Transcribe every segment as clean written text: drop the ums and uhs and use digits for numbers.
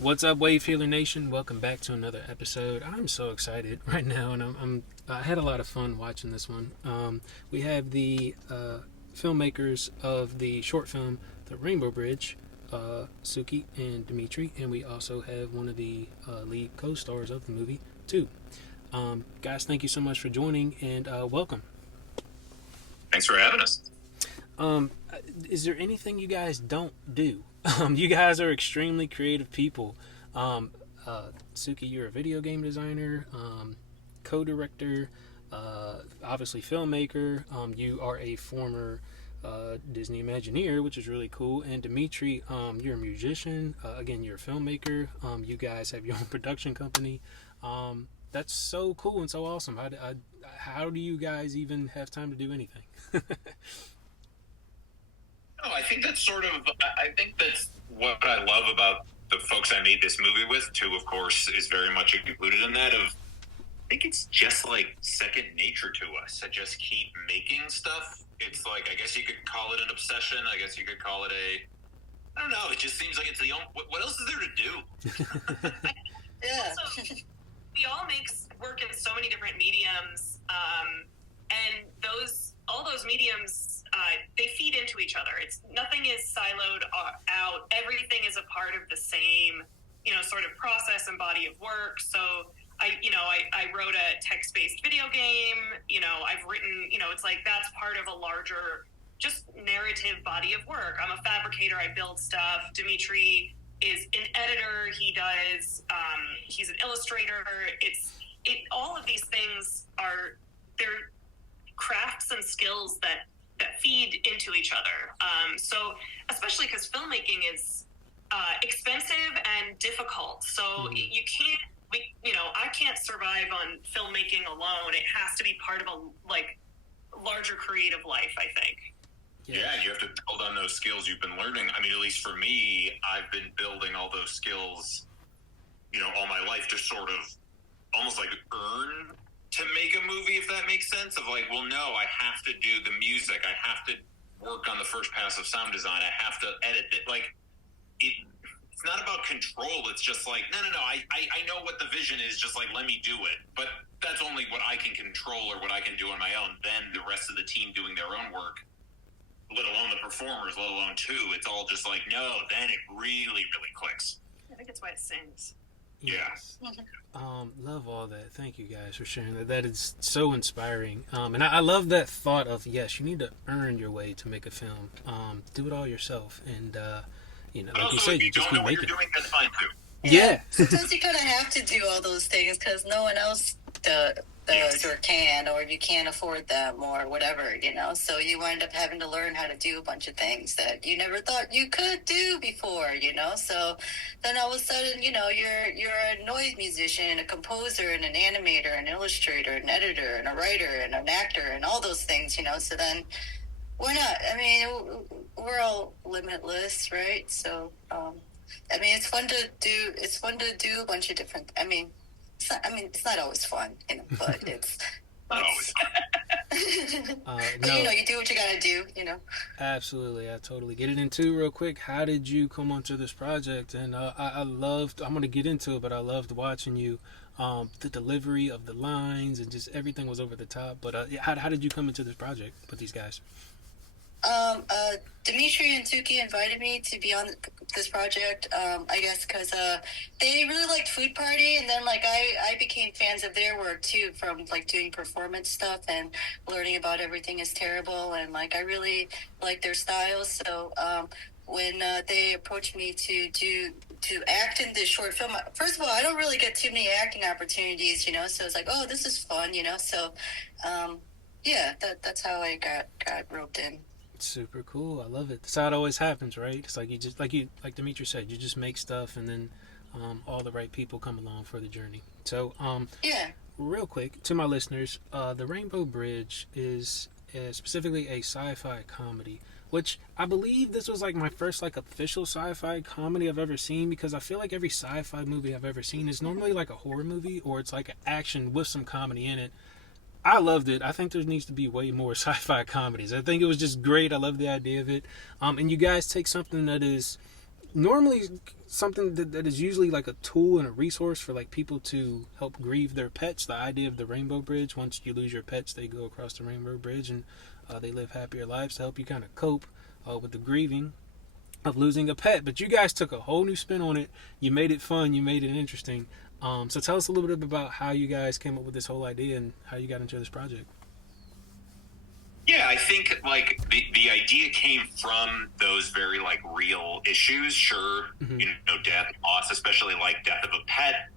What's up, Wave Healer Nation? Welcome back to another episode. I'm so excited right now, and I had a lot of fun watching this one. We have the filmmakers of the short film, The Rainbow Bridge, Suki and Dimitri, and we also have one of the lead co-stars of the movie, too. Guys, thank you so much for joining, and welcome. Thanks for having us. Is there anything you guys don't do? You guys are extremely creative people. Suki, you're a video game designer, co-director, obviously filmmaker. You are a former Disney Imagineer, which is really cool. And Dimitri, you're a musician. Again, you're a filmmaker. You guys have your own production company. That's so cool and so awesome. How do you guys even have time to do anything? No, I think that's what I love about the folks I made this movie with, too, of course, is very much included in that. I think it's just like second nature to us. I just keep making stuff. It's like, I guess you could call it an obsession. I guess you could call it I don't know. It just seems like it's the only, what else is there to do? Yeah. Also, we all make work in so many different mediums, and all those mediums, they feed into each other. Nothing is siloed out. Everything is a part of the same, sort of process and body of work. So I wrote a text-based video game. I've written, it's like that's part of a larger, just narrative body of work. I'm a fabricator. I build stuff. Dimitri is an editor. He's an illustrator. All of these things they're crafts and skills that feed into each other. So especially because filmmaking is expensive and difficult. So you can't, I can't survive on filmmaking alone. It has to be part of a larger creative life, I think. Yeah, you have to build on those skills you've been learning. I mean, at least for me, I've been building all those skills, all my life to sort of almost like earn to make a movie, if that makes sense, of like, well, no, I have to do the music. I have to work on the first pass of sound design. I have to edit it. Like, it's not about control. It's just like, no. I know what the vision is. Just like, let me do it. But that's only what I can control or what I can do on my own. Then the rest of the team doing their own work, let alone the performers, let alone two. It's all just like, no, then it really, really clicks. I think it's why it sings. Yes. Love all that. Thank you guys for sharing that. That is so inspiring. And I love that thought of, yes, you need to earn your way to make a film. Do it all yourself. And, like you said, you just keep making it. Doing, that's fine too. Yeah. Sometimes you kind of have to do all those things because no one else does or can, or you can't afford them or whatever, So you wind up having to learn how to do a bunch of things that you never thought you could do before, So then all of a sudden, you're a noise musician, a composer, and an animator, an illustrator, an editor, and a writer, and an actor, and all those things, So then we're not. I mean, we're all limitless, right? So, it's fun to do. It's fun to do a bunch of different. It's not always fun, but it's not always fun. But, you do what you gotta do, Absolutely, I totally get it. And too, real quick, how did you come onto this project? And I'm going to get into it, but I loved watching you. The delivery of the lines and just everything was over the top. But how did you come into this project with these guys? Dimitri and Suki invited me to be on this project, I guess because they really liked Food Party, and then I became fans of their work too, from doing performance stuff and learning about Everything is Terrible, and I really like their style. So when they approached me to act in this short film, first of all, I don't really get too many acting opportunities, so it's like, oh, this is fun, so yeah, that's how I got roped in. Super cool. I love it. That's how it always happens, right? It's like you just like Dimitri said, you just make stuff, and then all the right people come along for the journey. So yeah. Real quick to my listeners, The Rainbow Bridge is specifically a sci-fi comedy, which I believe this was my first official sci-fi comedy I've ever seen, because I feel like every sci-fi movie I've ever seen is normally a horror movie, or it's an action with some comedy in it. I loved it. I think there needs to be way more sci-fi comedies. I think it was just great. I love the idea of it. And you guys take something that is normally something that is usually like a tool and a resource for like people to help grieve their pets. The idea of the rainbow bridge: once you lose your pets, they go across the rainbow bridge and they live happier lives to help you kind of cope with the grieving of losing a pet. But you guys took a whole new spin on it. You made it fun. You made it interesting. So tell us a little bit about how you guys came up with this whole idea and how you got into this project. Yeah, I think like the idea came from those very like real issues. Sure, you know, death, loss, especially like death of a pet.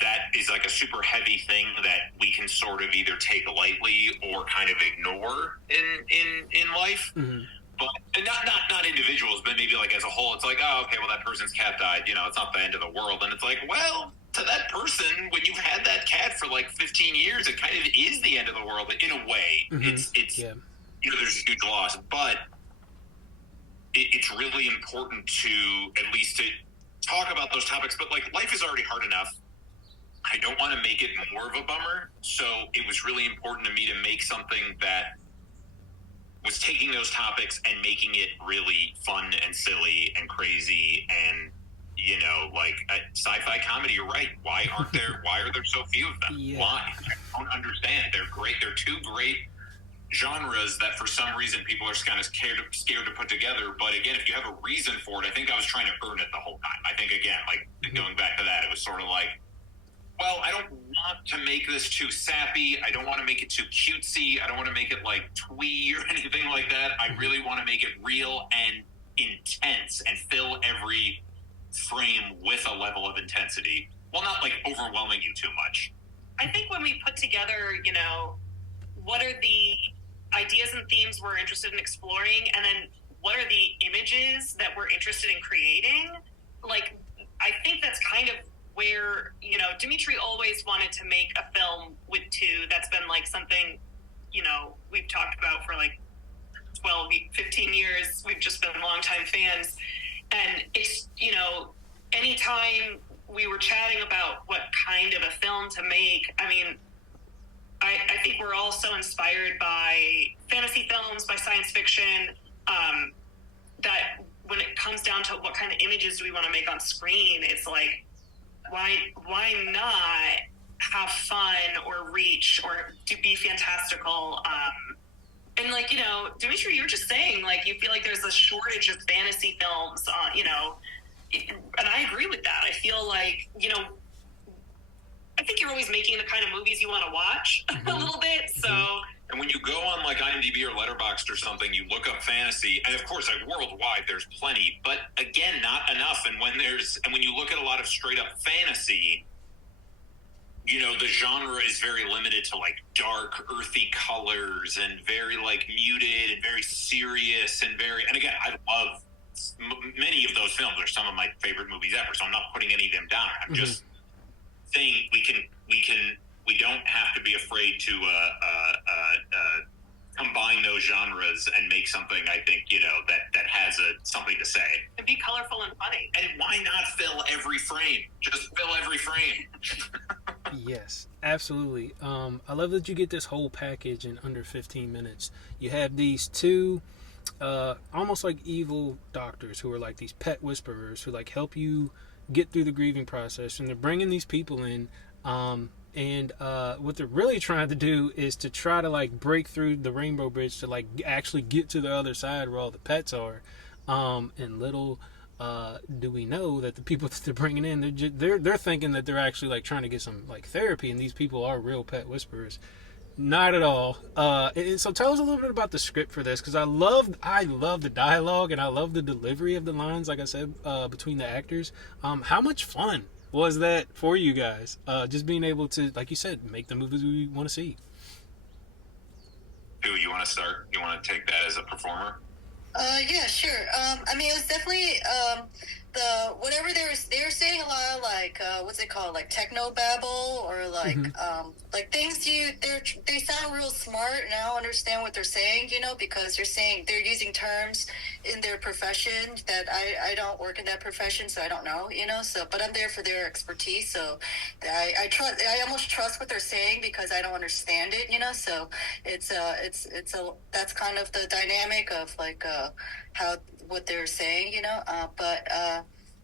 That is like a super heavy thing that we can sort of either take lightly or kind of ignore in life. But and not individuals, but maybe like as a whole, it's like, oh, okay, well that person's cat died. You know, it's not the end of the world. And it's like, well, to that person, when you've had that cat for like 15 years, it kind of is the end of the world in a way. It's Yeah. you know, there's a huge loss, but it's really important to at least to talk about those topics. But like life is already hard enough. I don't want to make it more of a bummer. So it was really important to me to make something that was taking those topics and making it really fun and silly and crazy and, you know, like sci-fi comedy. You're right. Why are there so few of them? Yeah. Why? I don't understand. They're great. They're two great genres that for some reason people are kind of scared to put together. But again, if you have a reason for it, I think I was trying to earn it the whole time. I think, again, like going back to that, it was sort of like, well, I don't want to make this too sappy. I don't want to make it too cutesy. I don't want to make it like twee or anything like that. I really want to make it real and intense and fill every frame with a level of intensity. Well, not like overwhelming you too much. I think when we put together, you know, what are the ideas and themes we're interested in exploring, and then what are the images that we're interested in creating, like, I think that's kind of where, you know, Dimitri always wanted to make a film with two. That's been like something, you know, we've talked about for like 12, 15 years. We've just been longtime fans. And it's, you know, anytime we were chatting about what kind of a film to make, I mean, I think we're all so inspired by fantasy films, by science fiction, that when it comes down to what kind of images do we want to make on screen, it's like, why not have fun or reach or to be fantastical? And like, you know, Dimitri, you were just saying, like, you feel like there's a shortage of fantasy films, you know, and I agree with that. I feel like, you know, I think you're always making the kind of movies you want to watch a little bit. So, and when you go on like IMDb or Letterboxd or something, you look up fantasy, and of course, like worldwide, there's plenty, but again, not enough. And when you look at a lot of straight up fantasy, you know, the genre is very limited to like dark, earthy colors and very like muted and very serious and again, I love many of those films. Are some of my favorite movies ever. So I'm not putting any of them down. I'm just saying we don't have to be afraid to combine those genres and make something, I think, you know, that has something to say. And be colorful and funny. And why not fill every frame? Just fill every frame. Yes, absolutely. I love that you get this whole package in under 15 minutes. You have these two almost like evil doctors who are like these pet whisperers who like help you get through the grieving process, and they're bringing these people in, and what they're really trying to do is to try to like break through the rainbow bridge to like actually get to the other side where all the pets are, and little do we know that the people that they're bringing in, they're thinking that they're actually like trying to get some like therapy, and these people are real pet whisperers. Not at all. And so tell us a little bit about the script for this, because I love the dialogue and I love the delivery of the lines, like I said, between the actors. How much fun was that for you guys? Just being able to, like you said, make the movies we want to see. Who, you want to start? You want to take that as a performer? Yeah, sure. I mean, it was definitely the whatever they were saying a lot of like like what's it called, like techno babble, or like things they sound real smart, and I don't understand what they're saying, because they're using terms in their profession that I don't work in that profession, so I don't know, so, but I'm there for their expertise, so I almost trust what they're saying because I don't understand it, so it's that's kind of the dynamic of like how what they're saying, but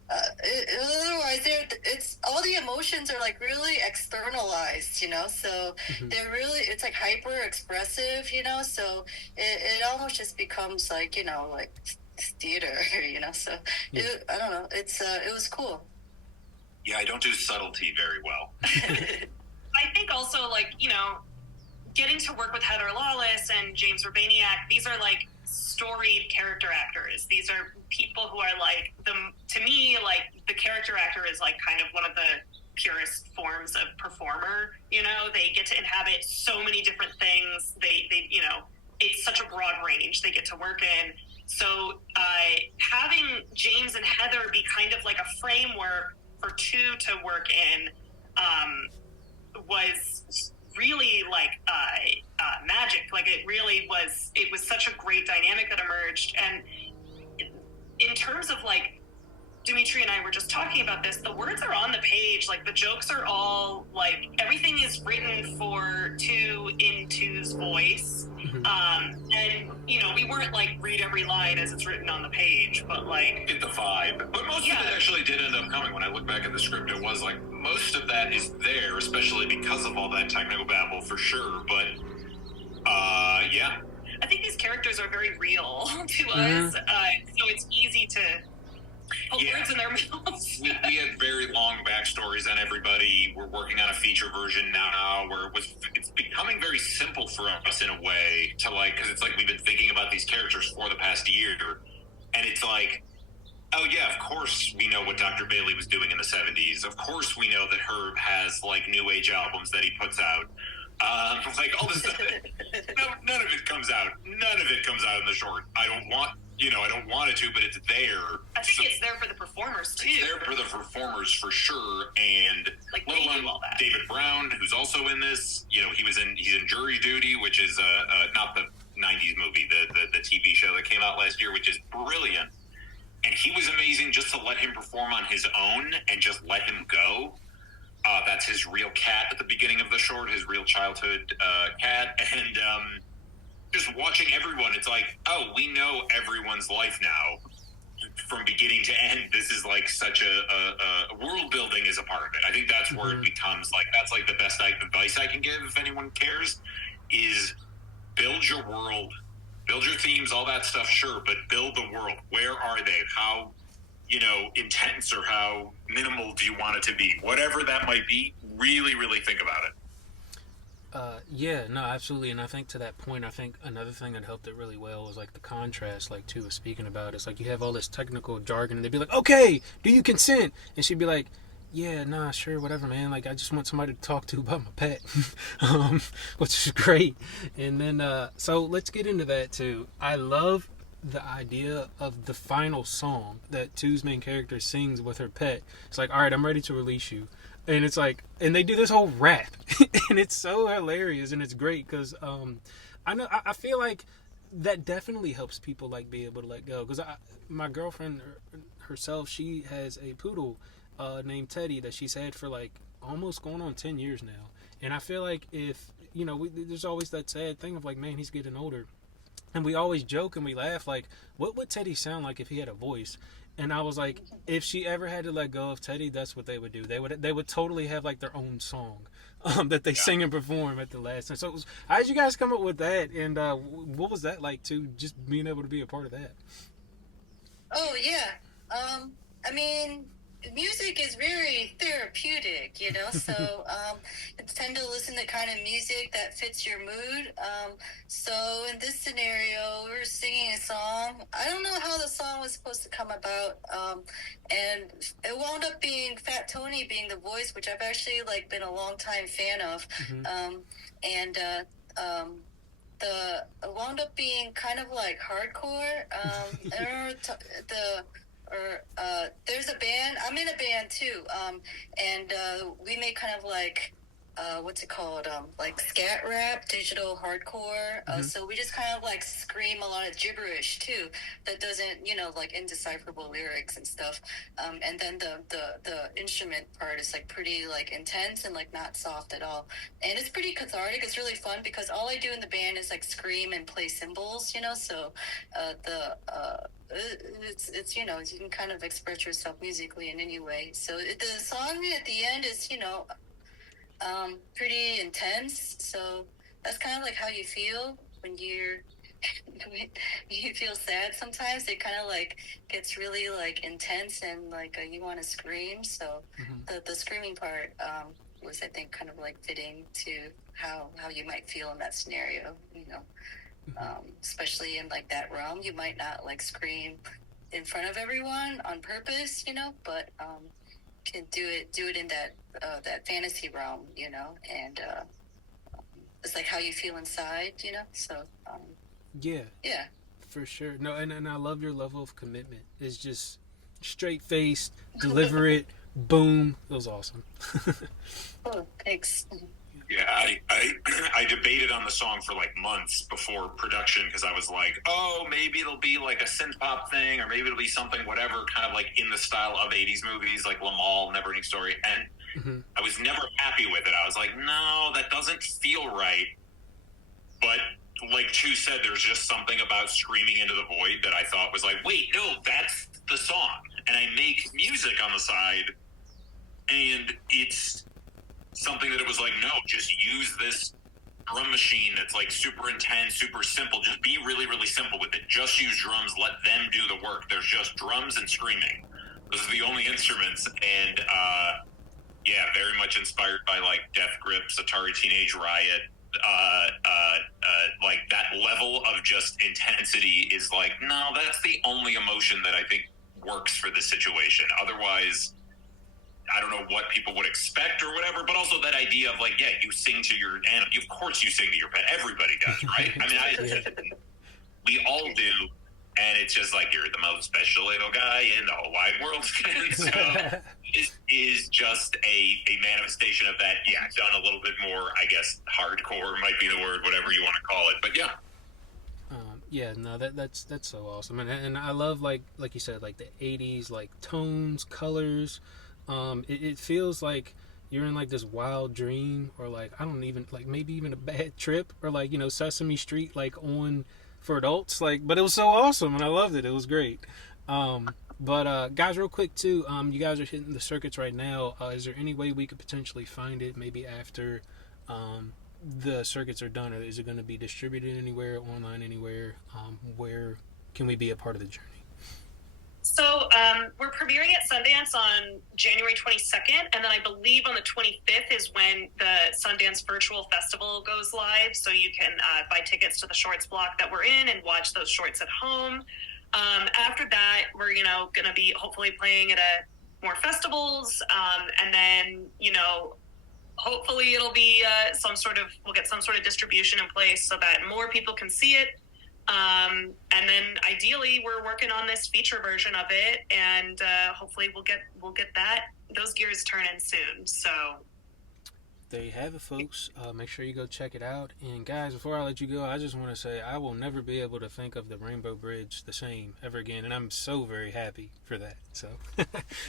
otherwise, it's all the emotions are like really externalized, so they're really, it's like hyper expressive, so it almost just becomes like, like theater, so I don't know, it was cool. Yeah, I don't do subtlety very well. I think also, like, getting to work with Heather Lawless and James Urbaniak, these are like storied character actors. These are people who are like, to me, like the character actor is like kind of one of the purest forms of performer. They get to inhabit so many different things. They it's such a broad range they get to work in. So having James and Heather be kind of like a framework for two to work in was really like magic. Like it was such a great dynamic that emerged. And in terms of like, Dimitri and I were just talking about this, the words are on the page, like the jokes are all like, everything is written for two in two's voice. And we weren't like read every line as it's written on the page, but like get the vibe. But most of it actually did end up coming. When I look back at the script, it was like most of that is there, especially because of all that technical babble for sure. But yeah, I think these characters are very real to us, so it's easy to put words in their mouths. we had very long backstories on everybody. We're working on a feature version now where it's becoming very simple for us in a way to like, because it's like we've been thinking about these characters for the past year, and it's like, oh yeah, of course we know what Dr. Bailey was doing in the 70s. Of course we know that Herb has like new age albums that he puts out. Like all this stuff. None of it comes out. None of it comes out in the short. I don't want it to, but it's there. I think it's there for the performers too. It's there for the performers for sure, and like let alone all that. David Brown, who's also in this. He's in Jury Duty, which is not the '90s movie, the TV show that came out last year, which is brilliant. And he was amazing just to let him perform on his own and just let him go. That's his real cat at the beginning of the short, his real childhood cat. And just watching everyone, it's like, oh, we know everyone's life now from beginning to end. This is like such a world building is a part of it. I think that's where it becomes like, that's like the best advice I can give if anyone cares, is build your world, build your themes, all that stuff, sure, but build the world. Where are they? How intense or how minimal do you want it to be? Whatever that might be, really, really think about it. Yeah, no, absolutely. And I think to that point, I think another thing that helped it really well was like the contrast, like Thu was speaking about. It's like you have all this technical jargon and they'd be like, okay, do you consent? And she'd be like, yeah, nah, sure, whatever, man. Like, I just want somebody to talk to about my pet, which is great. And then, so let's get into that too. I love the idea of the final song that Thu's main character sings with her pet. It's like, all right, I'm ready to release you. And it's like, and they do this whole rap, and it's so hilarious, and it's great because I feel like that definitely helps people like be able to let go. Because my girlfriend herself, she has a poodle named Teddy that she's had for like almost going on 10 years now, and I feel like if there's always that sad thing of like, man, he's getting older, and we always joke and we laugh like, what would Teddy sound like if he had a voice? And I was like, if she ever had to let go of Teddy, that's what they would do. They would totally have like their own song that they sing and perform at the last time. So how did you guys come up with that? And what was that like to just being able to be a part of that? Oh yeah, I mean, music is very therapeutic, so it's tend to listen to kind of music that fits your mood. So in this scenario, we were singing a song. I don't know how the song was supposed to come about, and it wound up being Fat Tony being the voice, which I've actually like been a long time fan of. And it wound up being kind of like hardcore. I remember or there's a band. I'm in a band too, and we make kind of like what's it called? Like scat rap, digital hardcore. So we just kind of like scream a lot of gibberish too, that doesn't, like indecipherable lyrics and stuff. And then the instrument part is like pretty like intense and like not soft at all. And it's pretty cathartic. It's really fun because all I do in the band is like scream and play cymbals. So it's you can kind of express yourself musically in any way. So the song at the end is pretty intense. So that's kind of like how you feel when you feel sad. Sometimes it kind of like gets really like intense and like you want to scream. So the screaming part was, I think, kind of like fitting to how you might feel in that scenario. Especially in like that realm, you might not like scream in front of everyone on purpose, but can do it in that fantasy realm, and it's like how you feel inside, so Yeah, yeah, for sure. No, and I love your level of commitment. It's just straight faced, deliver it, boom. It was awesome. oh, thanks. Yeah, I debated on the song for like months before production because I was like, oh, maybe it'll be like a synth pop thing, or maybe it'll be something, whatever, kind of like in the style of 80s movies like La Mall, Neverending Story. And I was never happy with it. I was like, no, that doesn't feel right. But like Chu said, there's just something about screaming into the void that I thought was like, wait, no, that's the song. And I make music on the side, and it's something that it was like, no, just use this drum machine that's like super intense, super simple. Just be really, really simple with it. Just use drums. Let them do the work. There's just drums and screaming. Those are the only instruments. And yeah, very much inspired by like Death Grips, Atari Teenage Riot. Like that level of just intensity is like, no, that's the only emotion that I think works for this situation. Otherwise, I don't know what people would expect or whatever, but also that idea of like, yeah, you sing to your animal. Of course you sing to your pet. Everybody does, right? I mean, we all do. And it's just like, you're the most special little guy in the whole wide world. And so it is just a manifestation of that. Yeah, done a little bit more, I guess, hardcore might be the word, whatever you want to call it. But yeah. Yeah, no, that's so awesome. And I love, like you said, like the 80s, like tones, colors. It feels like you're in like this wild dream, or like, I don't even, like maybe even a bad trip, or like, Sesame Street, like on for adults, like, but it was so awesome and I loved it. It was great. But guys, real quick too, you guys are hitting the circuits right now. Is there any way we could potentially find it maybe after the circuits are done? Or is it going to be distributed anywhere, online anywhere? Where can we be a part of the journey? So we're premiering at Sundance on January 22nd, and then I believe on the 25th is when the Sundance Virtual Festival goes live, so you can buy tickets to the shorts block that we're in and watch those shorts at home. After that, we're, going to be hopefully playing at more festivals, and then, hopefully it'll be we'll get some sort of distribution in place so that more people can see it. And then ideally we're working on this feature version of it, and hopefully we'll get those gears turning soon. So there you have it, folks. Make sure you go check it out. And guys, before I let you go, I just want to say I will never be able to think of the Rainbow Bridge the same ever again, and I'm so very happy for that. So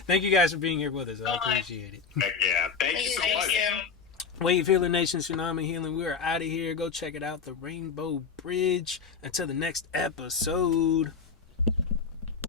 thank you guys for being here with us. I appreciate it. Heck yeah, thank you so much. Wave Healing Nation, Tsunami Healing. We are out of here. Go check it out, the Rainbow Bridge. Until the next episode.